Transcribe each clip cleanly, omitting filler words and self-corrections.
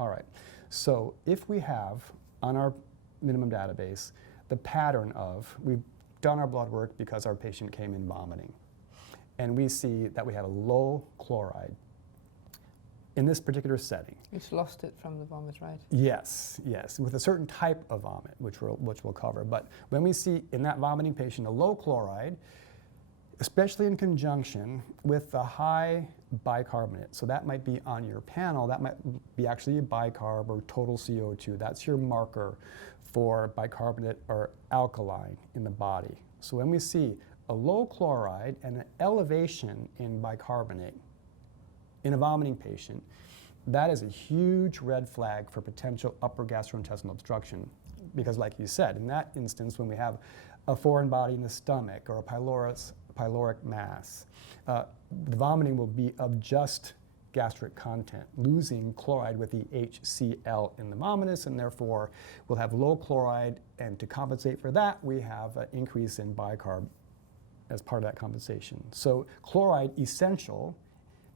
All right. So if we have on our minimum database the pattern of, we've done our blood work because our patient came in vomiting, and we see that we have a low chloride in this particular setting. It's lost it from the vomit, right? Yes, yes, with a certain type of vomit, which we'll cover. But when we see in that vomiting patient a low chloride, especially in conjunction with the high bicarbonate, so that might be on your panel, that might be actually a bicarb or total CO2. That's your marker for bicarbonate or alkaline in the body. So when we see a low chloride and an elevation in bicarbonate in a vomiting patient, that is a huge red flag for potential upper gastrointestinal obstruction. Because like you said, in that instance, when we have a foreign body in the stomach or a pyloric mass, the vomiting will be of just gastric content, losing chloride with the HCl in the vomitus, and therefore we'll have low chloride, and to compensate for that, we have an increase in bicarb as part of that compensation. So chloride essential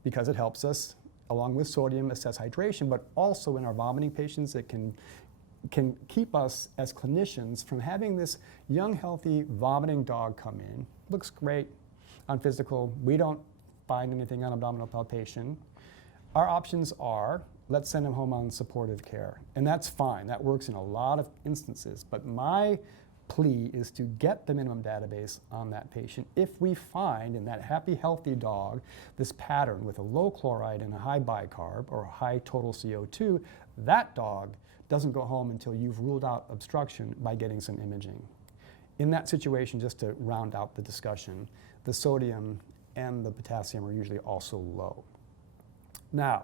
because it helps us, along with sodium, assess hydration, but also in our vomiting patients, it can keep us as clinicians from having this young, healthy, vomiting dog come in. Looks great on physical. We don't find anything on abdominal palpation. Our options are, let's send him home on supportive care. And that's fine. That works in a lot of instances. But my plea is to get the minimum database on that patient. If we find in that happy, healthy dog this pattern with a low chloride and a high bicarb or high total CO2, that dog doesn't go home until you've ruled out obstruction by getting some imaging. In that situation, just to round out the discussion, the sodium and the potassium are usually also low. Now,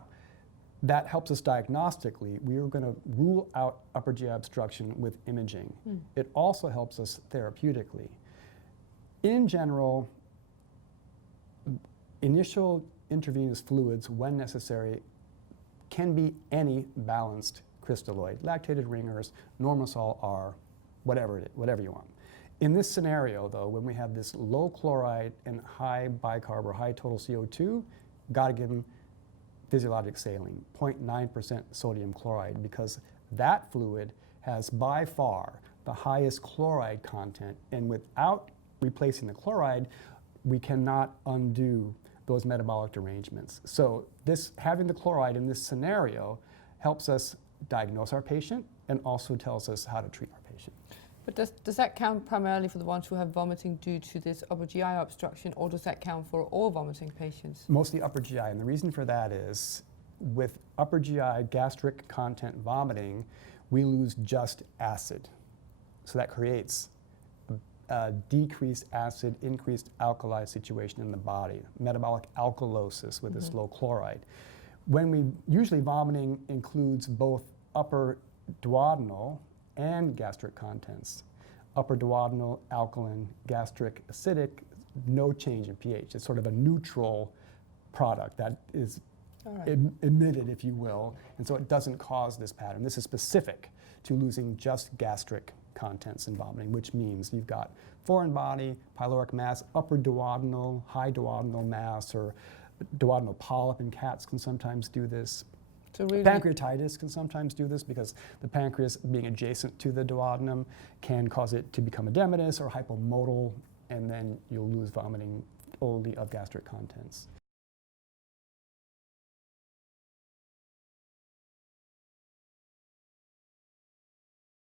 that helps us diagnostically. We are going to rule out upper GI obstruction with imaging. It also helps us therapeutically. In general, initial intravenous fluids, when necessary, can be any balanced crystalloid, lactated ringers, normal sol R, whatever you want. In this scenario, though, when we have this low chloride and high bicarb or high total CO2, got to give them physiologic saline, 0.9% sodium chloride, because that fluid has by far the highest chloride content, and without replacing the chloride, we cannot undo those metabolic derangements. So this, having the chloride in this scenario helps us diagnose our patient and also tells us how to treat our patient. But does that count primarily for the ones who have vomiting due to this upper GI obstruction, or does that count for all vomiting patients? Mostly upper GI, and the reason for that is with upper GI gastric content vomiting, we lose just acid. So that creates a decreased acid, increased alkali situation in the body, metabolic alkalosis with this low chloride. When we usually vomiting includes both upper duodenal and gastric contents. Upper duodenal, alkaline, gastric, acidic, no change in pH. It's sort of a neutral product that is emitted, if you will, and so it doesn't cause this pattern. This is specific to losing just gastric contents in vomiting, which means you've got foreign body, pyloric mass, upper duodenal, high duodenal mass, or duodenal polyp in cats can sometimes do this. So really, pancreatitis can sometimes do this because the pancreas being adjacent to the duodenum can cause it to become edematous or hypomodal, and then you'll lose vomiting only of gastric contents.